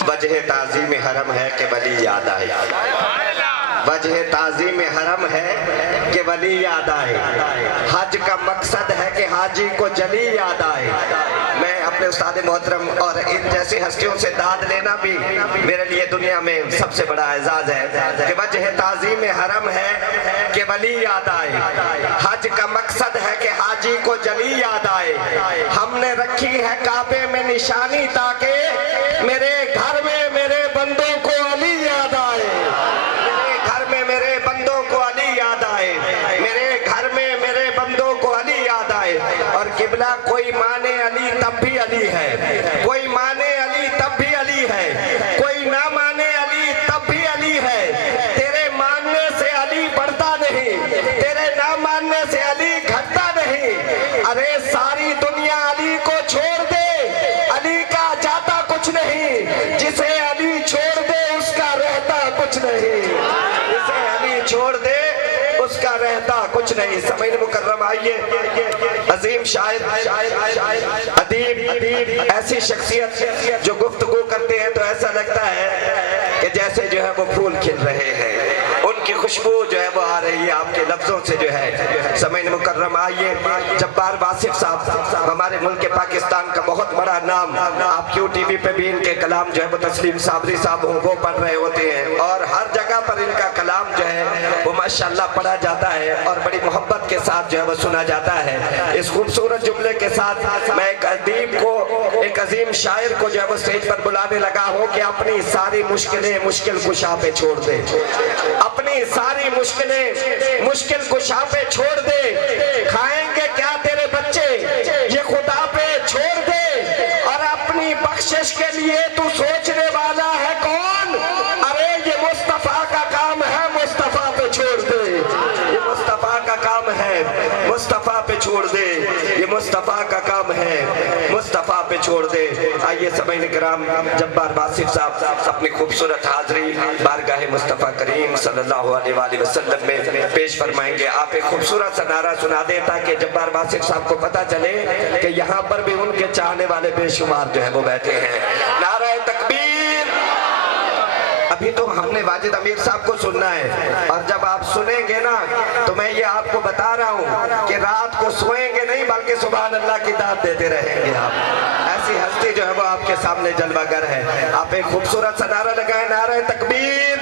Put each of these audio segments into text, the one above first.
وجہ تعظیم حرم ہے کہ ولی یاد آئے، وجہ تعظیم حرم ہے کہ ولی یاد آئے، حج کا مقصد ہے کہ حاجی کو جلی یاد آئے۔ میں اپنے استاد محترم اور ان جیسی ہستیوں سے داد لینا بھی میرے لیے دنیا میں سب سے بڑا اعزاز ہے کہ وجہ تعظیم حرم ہے کہ ولی یاد آئے، حج کا مقصد ہے کہ حاجی کو جلی یاد آئے۔ ہم نے رکھی ہے کعبے میں نشانی تاکہ میرے گھر میں میرے بندوں کو علی یاد آئے، میرے گھر میں میرے بندوں کو علی یاد آئے، میرے گھر میں میرے بندوں کو علی یاد آئے۔ اور قبلہ کوئی مانے علی تب بھی علی ہے، کوئی مانے علی تب بھی علی ہے، کوئی نہ مانے علی تب بھی علی ہے۔ تیرے ماننے سے علی بڑھتا نہیں، تیرے نہ ماننے سے علی گھٹتا نہیں۔ ارے ساری دنیا علی کو چھوڑ دے، علی کا جاتا کچھ نہیں، جسے علی چھوڑ دے اس کا رہتا کچھ نہیں، جسے علی چھوڑ دے اس کا رہتا کچھ نہیں۔ سامعین مکرم آئیے، عظیم شاعر ادیب ایسی شخصیت جو گفتگو کرتے ہیں تو ایسا لگتا ہے کہ جیسے جو ہے وہ پھول کھل رہے ہیں، ان کی خوشبو جو ہے وہ آ رہی ہے آپ کے لفظوں سے جو ہے۔ سامعین مکرم آئیے، جبار واصف صاحب ہمارے ملک پاکستان کا بہت بڑا نام، آپ کیو ٹی وی پہ بھی ان کے کلام جو ہے وہ تسلیم صابری صاحب وہ پڑھ رہے ہوتے ہیں، اور ہر جگہ پر ان کا کلام جو ہے وہ ماشاءاللہ پڑھا جاتا ہے اور بڑی محبت کے ساتھ جو ہے وہ سنا جاتا ہے۔ اس خوبصورت جملے کے ساتھ میں ایک ادیب کو، ایک عظیم شاعر کو جو ہے وہ سٹیج پر بلانے لگا ہوں کہ اپنی ساری مشکلیں مشکل کشا پہ چھوڑ دے، اپنی ساری مشکلیں مشکل کشا پہ چھوڑ دے، کھائیں گے کیا تیرے بچے یہ خدا پہ چھوڑ دے، اور اپنی بخشش کے لیے تو سوچنے والا ہے کون؟ ارے یہ مصطفیٰ کا کام ہے، مصطفیٰ پہ چھوڑ دے، یہ مصطفیٰ کا کام ہے، مصطفیٰ پہ چھوڑ دے، یہ مصطفیٰ کا کام ہے، مصطفیٰ پہ چھوڑ دے۔ آئیے سامعین کرام، جبار واصف صاحب اپنی خوبصورت حاضری بارگاہ مصطفیٰ کریم صلی اللہ علیہ وآلہ وسلم میں پیش فرمائیں گے۔ آپ ایک خوبصورت سا نعرہ سنا دیں تاکہ جبار واصف صاحب کو پتہ چلے کہ یہاں پر بھی ان کے چاہنے والے بے شمار جو ہے وہ بیٹھے ہیں۔ نعرہ تکبیر۔ ابھی تو ہم نے واجد امیر صاحب کو سننا ہے، اور جب آپ سنیں گے نا تو میں یہ آپ کو بتا رہا ہوں کہ رات کو سوئیں گے نہیں بلکہ سبحان اللہ کی داد دیتے رہیں گے آپ۔ ایسی ہستی جو ہے وہ آپ کے سامنے جلوہ گر ہے۔ آپ ایک خوبصورت سا نعرہ لگائیں، نعرہ تکبیر،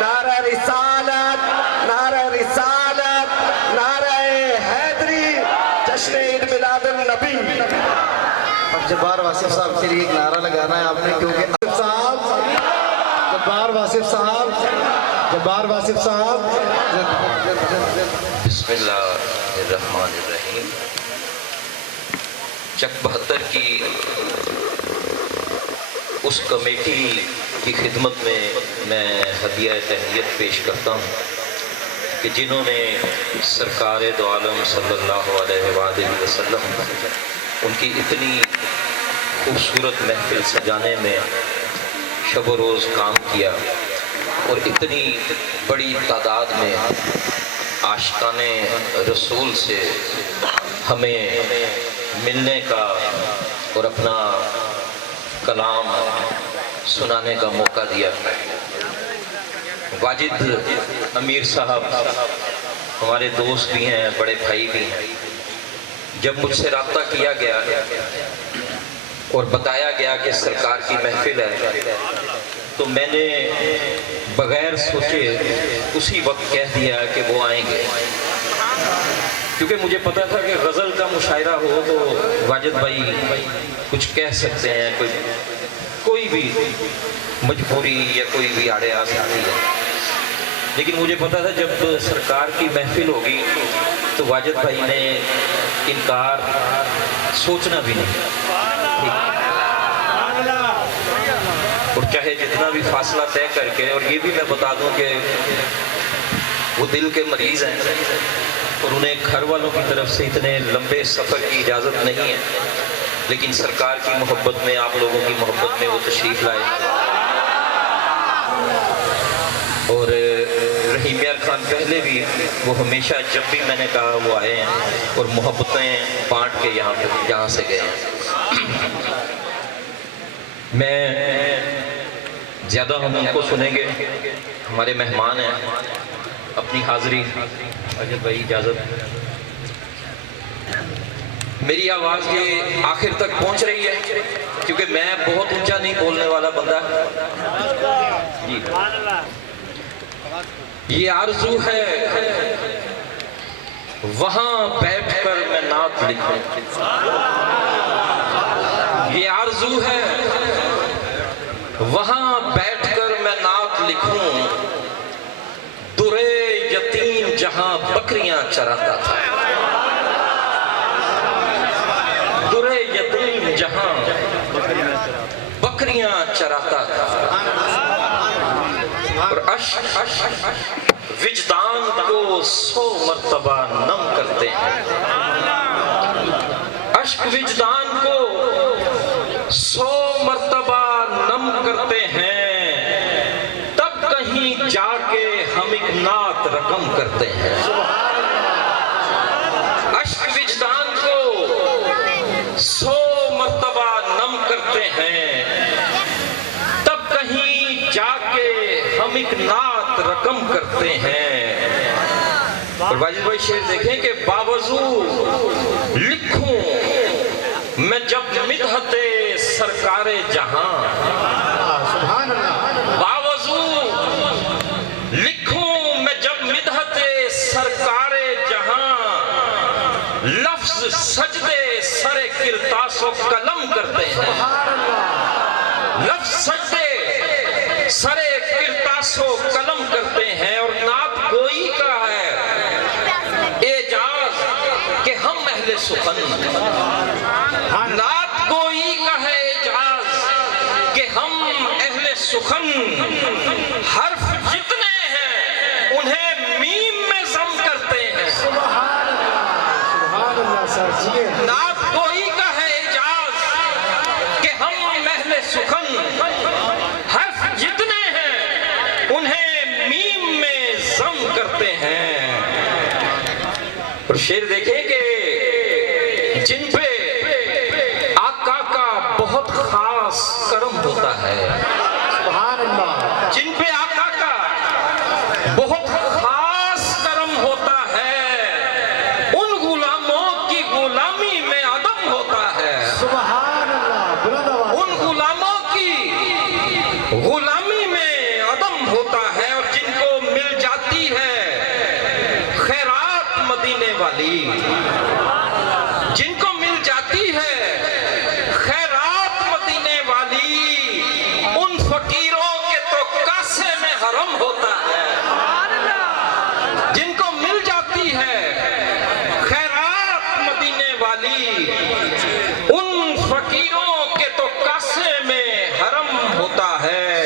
نعرہ رسالت، نعرہ رسالت، نعرہ حیدری، جشن عید میلاد النبی۔ اب جبار واصف صاحب کے لیے ایک نعرہ لگانا ہے آپ نے، کیونکہ جبار واصف صاحب، جبار واصف صاحب۔ بسم اللہ الرحمن الرحیم۔ چک 72 کی اس کمیٹی کی خدمت میں ہدیہ تہنیت پیش کرتا ہوں کہ جنہوں نے سرکار دو عالم صلی اللہ علیہ وآلہ وسلم ان کی اتنی خوبصورت محفل سجانے میں شب و روز کام کیا، اور اتنی بڑی تعداد میں عاشقان رسول سے ہمیں ملنے کا اور اپنا کلام سنانے کا موقع دیا۔ واجد امیر صاحب ہمارے دوست بھی ہیں، بڑے بھائی بھی ہیں۔ جب مجھ سے رابطہ کیا گیا اور بتایا گیا کہ سرکار کی محفل ہے تو میں نے بغیر سوچے اسی وقت کہہ دیا کہ وہ آئیں گے، کیونکہ مجھے پتا تھا کہ غزل کا مشاعرہ ہو تو واجد بھائی کچھ کہہ سکتے ہیں، کوئی بھی مجبوری یا کوئی بھی آڑے آ سکتی ہے، لیکن مجھے پتا تھا جب سرکار کی محفل ہوگی تو واجد بھائی نے انکار سوچنا بھی نہیں، اور چاہے جتنا بھی فاصلہ طے کر کے، اور یہ بھی میں بتا دوں کہ وہ دل کے مریض ہیں اور انہیں گھر والوں کی طرف سے اتنے لمبے سفر کی اجازت نہیں ہے، لیکن سرکار کی محبت میں، آپ لوگوں کی محبت میں وہ تشریف لائے، اور رحیم یار خان پہلے بھی وہ ہمیشہ جب بھی میں نے کہا وہ آئے ہیں اور محبتیں بانٹ کے یہاں سے گئے ہیں۔ میں زیادہ ہم ان کو سنیں گے. ہمارے مہمان ہیں, اپنی حاضری اجل بھائی اجازت. میری آواز یہ آخر تک پہنچ رہی ہے کیونکہ میں بہت اونچا نہیں بولنے والا بندہ جی. یہ آرزو ہے وہاں بیٹھ کر میں نعت لکھوں, یہ آرزو ہے وہاں بیٹھ کر میں نعت لکھوں, درے یتیم جہاں بکریاں چراتا تھا, درے یتیم جہاں بکریاں چراتا تھا. اور اشک وجدان کو 100 مرتبہ نم کرتے ہیں, اشک وجدان کو 100 مرتبہ نم کرتے ہیں, تب کہیں جا کے ہم ایک نعت رقم کرتے ہیں. اشک وجدان کو 100 مرتبہ نم کرتے ہیں, تب کہیں جا کے ہم ایک نعت رقم کرتے ہیں. اور واجد بھائی شعر دیکھیں کہ باوضو لکھوں میں جب مدحت سرکار جہاں, باوضو لکھوں میں جب مدحت سرکار جہاں, لفظ سجدے سر کرتاس و قلم کرتے ہیں, لفظ سجدے سر کرتاس و قلم کرتے ہیں. اور نعت گوئی کا ہے اعجاز کہ ہم اہل سخن, نعت گوئی کا ہے اعجاز کہ ہم اہل سخن, حرف جتنے ہیں انہیں میم میں ضم کرتے ہیں. نعت گوئی کا ہے اعجاز کہ ہم اہل سخن, حرف جتنے ہیں انہیں میم میں ضم کرتے ہیں. اور شعر دیکھیں کہ جن پہ آقا کا بہت خاص کرم ہوتا ہے, جن پہ آقا کا بہت خاص کرم ہوتا ہے, ان غلاموں کی غلامی میں عدم ہوتا ہے, ان غلاموں کی غلامی میں عدم ہوتا ہے. اور جن کو مل جاتی ہے خیرات مدینے والی, جن کو مل جاتی ہے خیرات مدینے والی, ان فقیروں کے تو کاسے میں حرم ہوتا ہے. جن کو مل جاتی ہے خیرات مدینے والی, ان فقیروں کے تو کاسے میں حرم ہوتا ہے.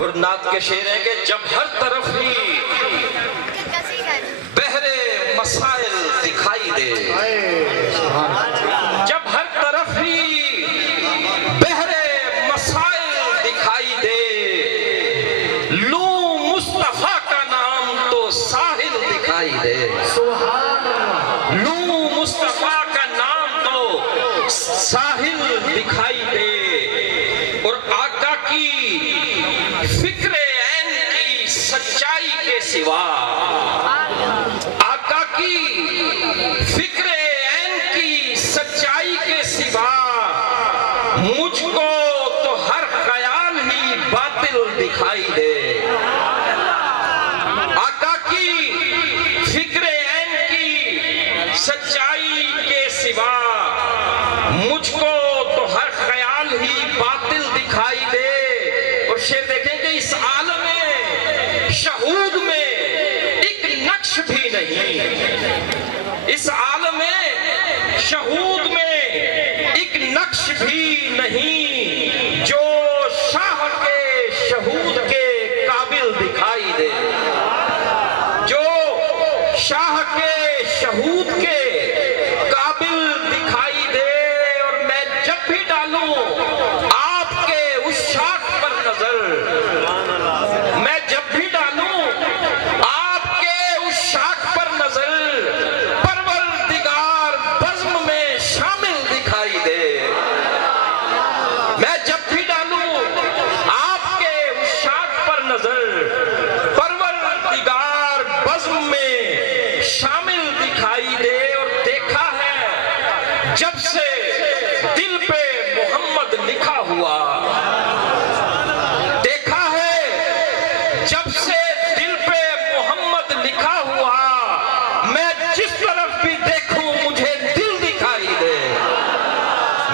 اور نعت کے شعر ہیں کہ جب ہر طرف ہی بہرے مسائل دکھائی دے, جب ہر طرف ہی بہرے مسائل دکھائی دے, لوں مصطفیٰ کا نام تو ساحل دکھائی دے, لوں مصطفیٰ کا نام تو ساحل دکھائی دے. اور آقا کی فکر عین کی سچائی کے سوا, آقا کی فکر عین کی سچائی کے سوا, مجھ کو تو ہر خیال ہی باطل دکھائی دے. آقا کی فکر عین کی سچائی کے سوا, مجھ کو تو ہر خیال ہی باطل دکھائی دے. اور شعر دیکھیں کہ اس عالم شہود میں ایک نقش بھی نہیں, اس عالم شہود میں ایک نقش بھی نہیں جو شاہ کے شہود کے قابل دکھائی دے, جو شاہ کے شہود کے قابل دکھائی دے. اور میں جب بھی ڈالوں آپ کے اس شاخ پر نظر, میں جب بھی ڈالوں آپ کے اس شاخ پر نظر, پروردگار بزم میں شامل دکھائی دے. میں جب بھی ڈالوں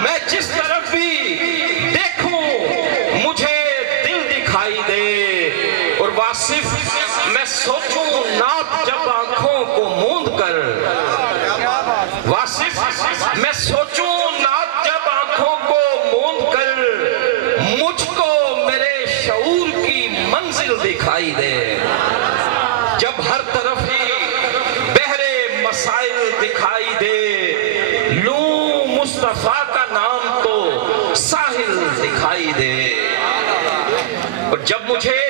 میں جس طرف بھی دیکھوں مجھے دل دکھائی دے، اور واصف میں سوچوں نعت جب آنکھوں کو موند کر، واصف میں سوچوں نعت جب آنکھوں کو موند کر، مجھ کو میرے شعور کی منزل دکھائی دے، جب ہر طرف ہی بحرے مسائل دکھائی دے، لوں مصطفیٰ کا نام تو ساحل دکھائی دے، اور جب مجھے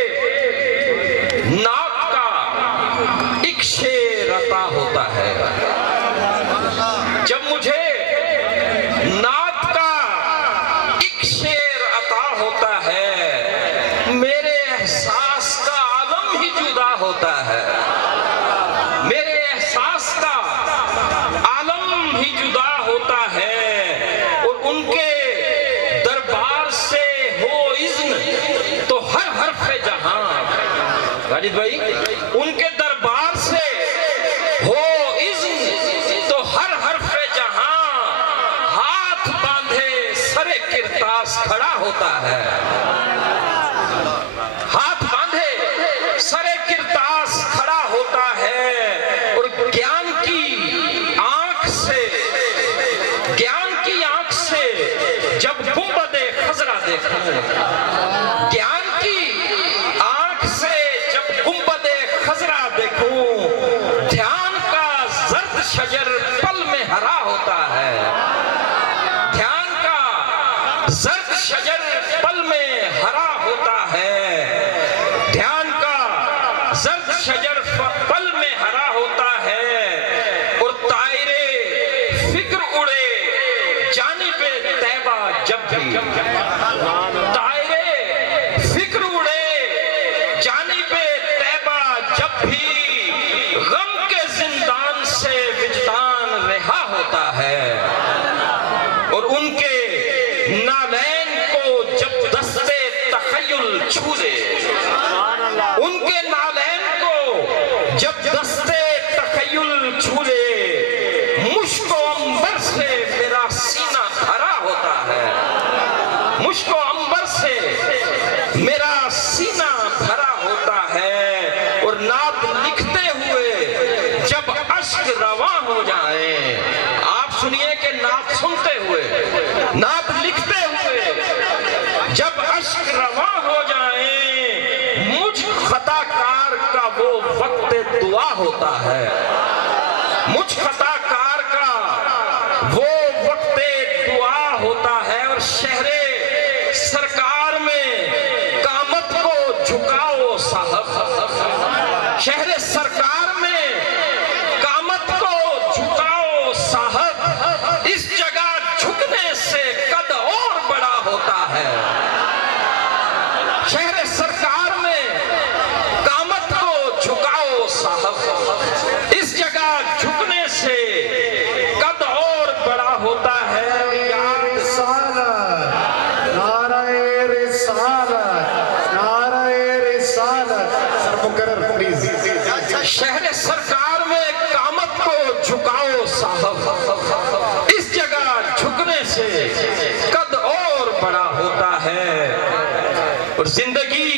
نعت کا ایک شعر عطا ہوتا ہے، جب مجھے نعت کا ایک شعر عطا ہوتا ہے، میرے احساس کا عالم ہی جدا ہوتا ہے، میرے احساس کا عالم ہی جدا ہوتا ہے، اور ان کے دربار سے ہو اذن تو ہر حرف جہاں، غالب بھائی ان کے دربار سے ہو اذن تو ہر حرف جہاں، ہاتھ باندھے سر کرتاس کھڑا ہوتا ہے، ہاتھ باندھے سر کرتاس کھڑا ہوتا ہے، اور گیان کی آنکھ سے، گیان کی آنکھ سے جب گنبد خضرا دیکھوں، گیان کی آنکھ سے جب گنبد خضرا دیکھوں، دھیان کا زرد شجر پل میں ہرا ہوتا ہے، دھیان کا زرد شجر پل میں ہرا ہوتا ہے، دھیان کا زرد شجر پل میں ہرا ہوتا ہے، اور طائرے فکر اڑے جانب طیبہ جب بھی، طائرے فکر اڑے جانب طیبہ جب بھی، غم کے زندان سے وجدان رہا ہوتا ہے، اور ان کے نالین کو جب دستے تخیل چھو دے، ان کے نالین کو جب دستے تخیل چھو دے، مشک و عنبر سے میرا سینہ بھرا ہوتا ہے، مشک و عنبر سے میرا سینہ بھرا ہوتا ہے، اور نعت لکھتے ہوئے جب اشک رواں ہو جائیں، آپ سنیے کہ نعت سنتے ہوئے، نعت لکھتے ہوئے جب اشک رواں ہو جائیں، مجھ خطا کار کا وہ وقت دعا ہوتا ہے، مجھ خطا کار کا وہ وقت دعا ہوتا ہے، اور شہر سرکار میں قامت کو جھکاؤ صاحب، شہر سرکار میں قامت کو جھکاؤ صاحب، اس جگہ جھکنے سے قد اور بڑا ہوتا ہے، شہر سرکار میں قامت کو جھکاؤ صاحب، اس جگہ جھکنے سے قد اور بڑا ہوتا ہے، شہر سرکار میں قامت کو جھکاؤ صاحب، اس جگہ جھکنے سے قد اور بڑا ہوتا ہے، اور زندگی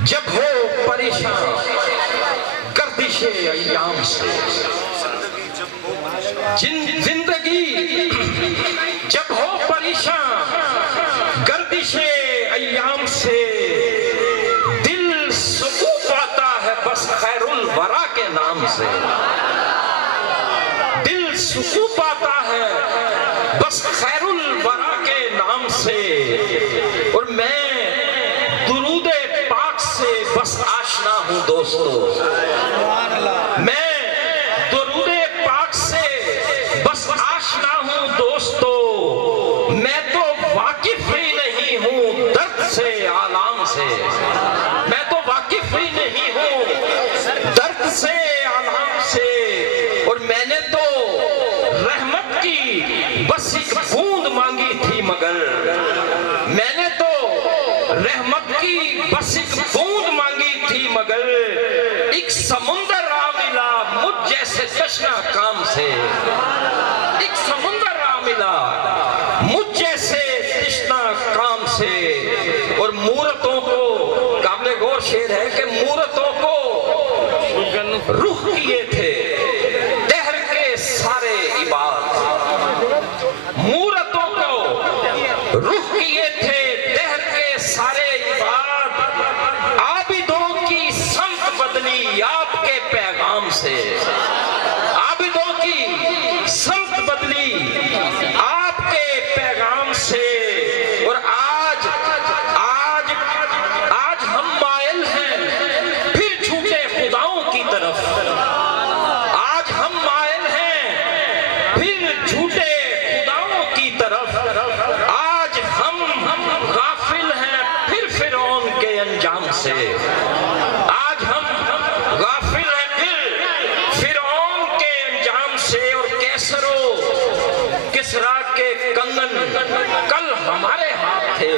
جب ہو پریشان گردش ایام سے، زندگی جب ہو پریشان گردش ایام سے، دل سکون پاتا ہے بس خیر الورا کے نام سے، دل سکون پاتا ہے بس خیر الورا کے نام سے، اور میں درود پاک سے بس آشنا ہوں دوستو، میں درود پاک سے بس آشنا ہوں دوستو، میں تو واقف ہی نہیں ہوں درد سے آلام سے، میں تو واقف ہی نہیں ہوں درد سے آلام سے، اور میں نے تو رحمت کی بس ایک بوند مانگی تھی، مگر میں نے تو رحمت کی بس ایک بوند مانگی تھی، مگر ایک سمندر آ ملا مجھ جیسے تشنا کام سے، ایک سمندر آ پیدا مجھ جیسے تشنا کام سے. اور مورتوں کو قابل غور شعر ہے کہ مورتوں کو رخ کیے تھے دہر کے سارے عباد. مورتوں کو رخ کیے تھے دہر کے سارے عباد. عابدوں کی سمت بدلی آپ کے پیغام سے. عابدوں کی سمت بدلی آپ کے پیغام سے. اور آج ہم مائل ہیں پھر جھوٹے خداؤں کی طرف. آج ہم مائل ہیں پھر جھوٹے خداؤں کی طرف. آج ہم غافل ہیں پھر فرعون کے انجام سے. آج ہم غافل ہیں پھر فرعون کے انجام سے. اور کیسر و کسریٰ کے کنگن کل ہمارے ہاتھ تھے.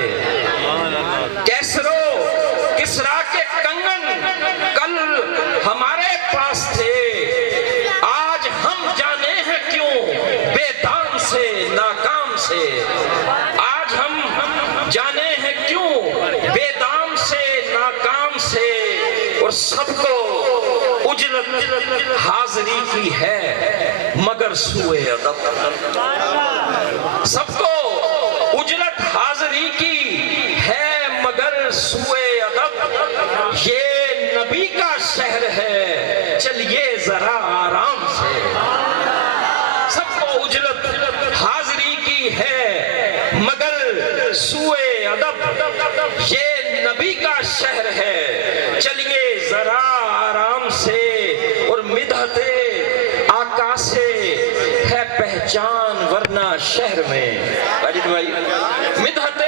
کیسر و کسریٰ کے کنگن کل ہمارے پاس تھے. آج ہم جانے ہیں کیوں بے دام سے ناکام سے. آج ہم جانے ہیں کیوں بے دام سے ناکام سے. اور سب کو اجرت حاضری کی ہے مگر سوئے ادب. سب کو اجرت حاضری کی ہے مگر سوئے ادب. یہ نبی کا شہر ہے چلیے ذرا آرام سے. سب کو اجرت حاضری کی ہے مگر سوئے ادب. یہ نبی کا شہر ہے چلیے ذرا آرام سے. اور مدحت آقا سے ہے پہچان ورنہ شہر میں. واجد بھائی مدحت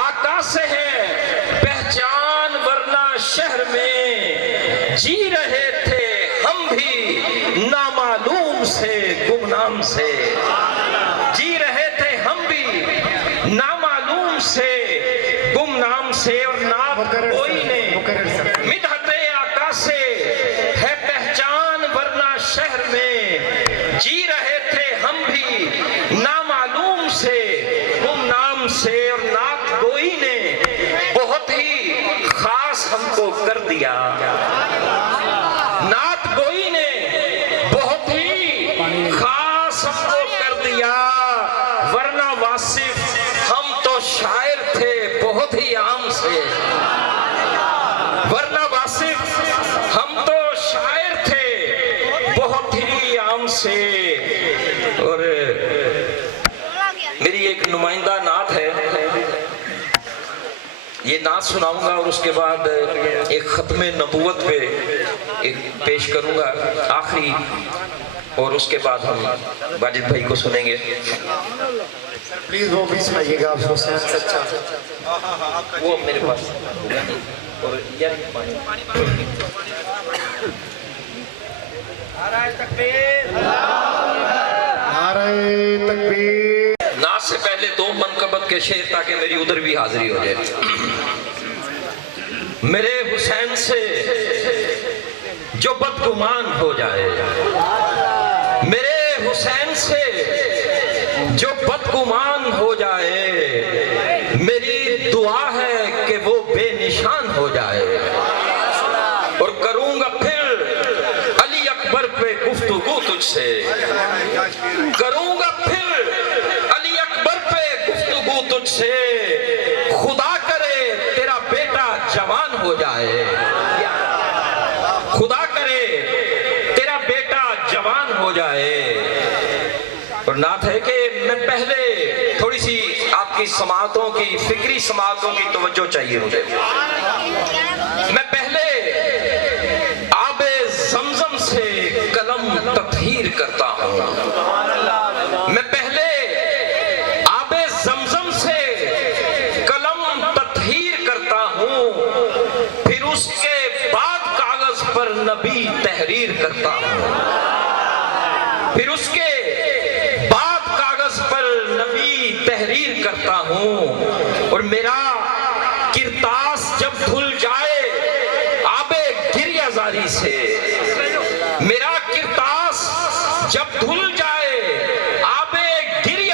آقا سے ہے پہچان ورنہ شہر میں. جی رہے تھے ہم بھی نامعلوم سے گمنام سے. جی رہے تھے ہم بھی نامعلوم سے گمنام سے. اور ناب کوئی نے مدحت آقا سے ہے پہچان ورنہ شہر میں. جی رہے تھے ہم بھی نامعلوم سے گمنام سے. اور نعت گوئی نے بہت ہی خاص ہم کو کر دیا. نعت گوئی نے بہت ہی خاص ہم کو کر دیا. ورنہ واصف ہم تو شاعر تھے بہت ہی عام سے. ورنہ واصف ہم تو شاعر تھے بہت ہی عام سے. اور میری ایک نمائندہ نعت ہے, یہ نعت سناؤں گا اور اس کے بعد ایک ختم نبوت پہ ایک پیش کروں گا آخری. اور اس کے بعد ہم واجد بھائی کو سنیں گے. پلیز وہ بیچ میں آئیے گا. آپ حسین سچا وہ میرے پاس. اور نعرہ تکبیر. نعت سے پہلے دو منقبت کے شعر تاکہ میری ادھر بھی حاضری ہو جائے. میرے حسین سے جو بدگمان ہو جائے. میرے حسین سے جو بدگمان ہو جائے. میری دعا ہے کہ وہ بے نشان ہو جائے. اور کروں گا پھر علی اکبر پہ گفتگو تجھ سے. کروں گا پھر علی اکبر پہ گفتگو تجھ سے. خدا کرے تیرا بیٹا جوان ہو جائے. خدا کرے تیرا بیٹا جوان ہو جائے. اور نعت ہے کہ میں پہلے تھوڑی سی آپ کی سماعتوں کی فکری سماعتوں کی توجہ چاہیے مجھے. میں پہلے آب زمزم سے قلم تطہیر کرتا ہوں. میں پہلے آب زمزم سے قلم تطہیر کرتا ہوں. پھر اس کے بعد کاغذ پر نبی تحریر کرتا ہوں. پھر اس کے بعد کاغذ پر نبی تحریر کرتا ہوں. اور میرا کرتاس جب دھل جائے آب گریہ زاری سے. میرا کرتاس جب دھل جائے آب گریہ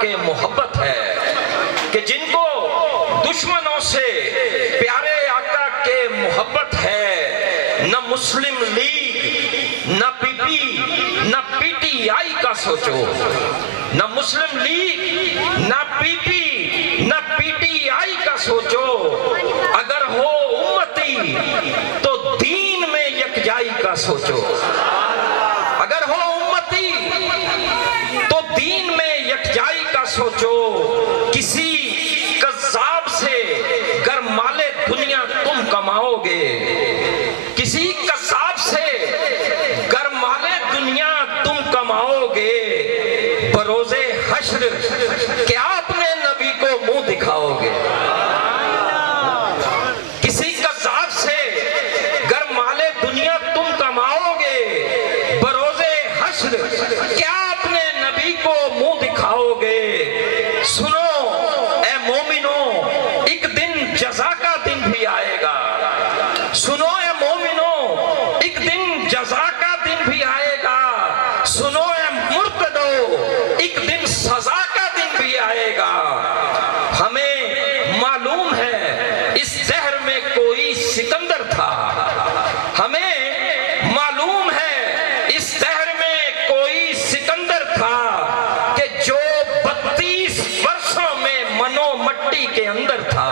کے محبت ہے کہ جن کو دشمنوں سے پیارے آقا کے محبت ہے، نہ مسلم لیگ، نہ پی پی، نہ پی ٹی آئی کا سوچو، نہ مسلم لیگ، نہ پی پی، نہ پی ٹی آئی کا سوچو، اگر ہو امتی تو دین میں یکجائی کا سوچو، اگر ہو امتی تو دین میں یکجائی کا سوچو، کسی کذاب سے گر مال دنیا تم کماؤ گے، کسی کذاب سے گر مال دنیا تم کماؤ گے، بروز حشر کیا اپنے نبی کو منہ دکھاؤ گے، کسی کذاب سے گر مال دنیا تم کماؤ گے، بروز حشر کیا اپنے نبی کو منہ دکھاؤ گے۔ سنو اے مومنو، ایک دن جزا کا دن بھی آئے گا، سنو اے مومنو، ایک دن جزا کا دن بھی آئے گا، سنو اے مرتدو، ایک دن سزا کا دن بھی آئے گا۔ ہمیں معلوم ہے اس دہر میں کوئی سکندر تھا، ہمیں معلوم ہے اس دہر میں کوئی سکندر تھا کہ جو 32 برسوں میں منو مٹی کے اندر تھا،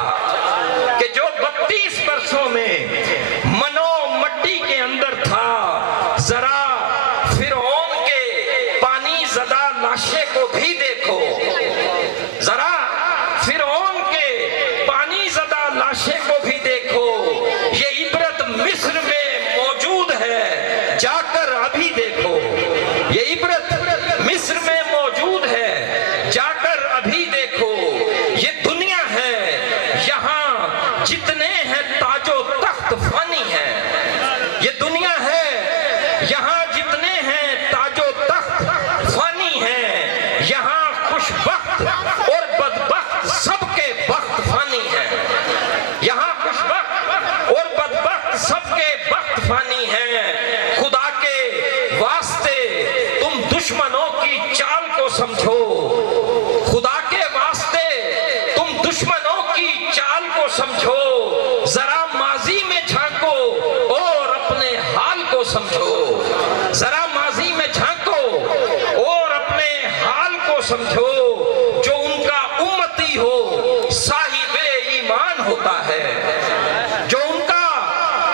کہ جو 32 برسوں میں منو مٹی کے اندر تھا۔ ذرا فرعون کے پانی زدہ لاشے کو بھی دیکھو، ذرا فرعون کے پانی زدہ لاشے کو بھی دیکھو، یہ عبرت مصر میں موجود ہے، جا کر ابھی دیکھو، یہ عبرت مصر میں موجود ہے، جا کر ابھی دیکھو۔ یہ دنیا ہے، یہاں جتنے ہیں تاج و تخت فانی ہیں، یہ دنیا ہے، یہاں جتنے ہیں تاج و تخت فانی ہیں، یہاں خوش بخت اور بدبخت سب کے بخت فانی ہیں، یہاں خوش بخت اور بدبخت سب کے بخت فانی ہیں۔ خدا کے واسطے تم دشمنوں کی چال کو سمجھو، خدا کے واسطے تم دشمنوں کی چال کو سمجھو، ذرا ماضی میں جھانکو اور اپنے حال کو سمجھو، ذرا ماضی میں جھانکو اور اپنے حال کو سمجھو۔ جو ان کا امتی ہو صاحب ایمان ہوتا ہے، جو ان کا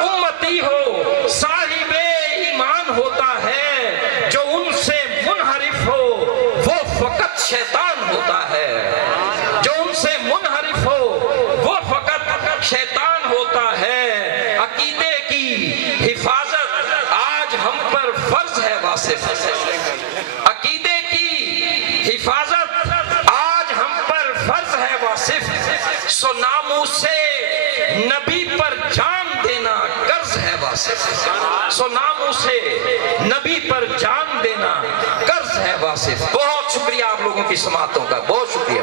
امتی ہو صاحب ایمان ہوتا ہے، جو ان سے منحرف ہو وہ فقط شیطان ہوتا ہے، جو ان سے منحرف ہو وہ فقط شیطان ہوتا ہے۔ عقیدے کی حفاظت آج ہم پر فرض ہے واصف، عقیدے کی حفاظت آج ہم پر فرض ہے واصف، سو ناموس نبی پر جان دینا قرض ہے واصف، سو ناموس نبی پر جان دینا قرض ہے واصف۔ بہت شکریہ آپ لوگوں کی سماعتوں کا، بہت شکریہ۔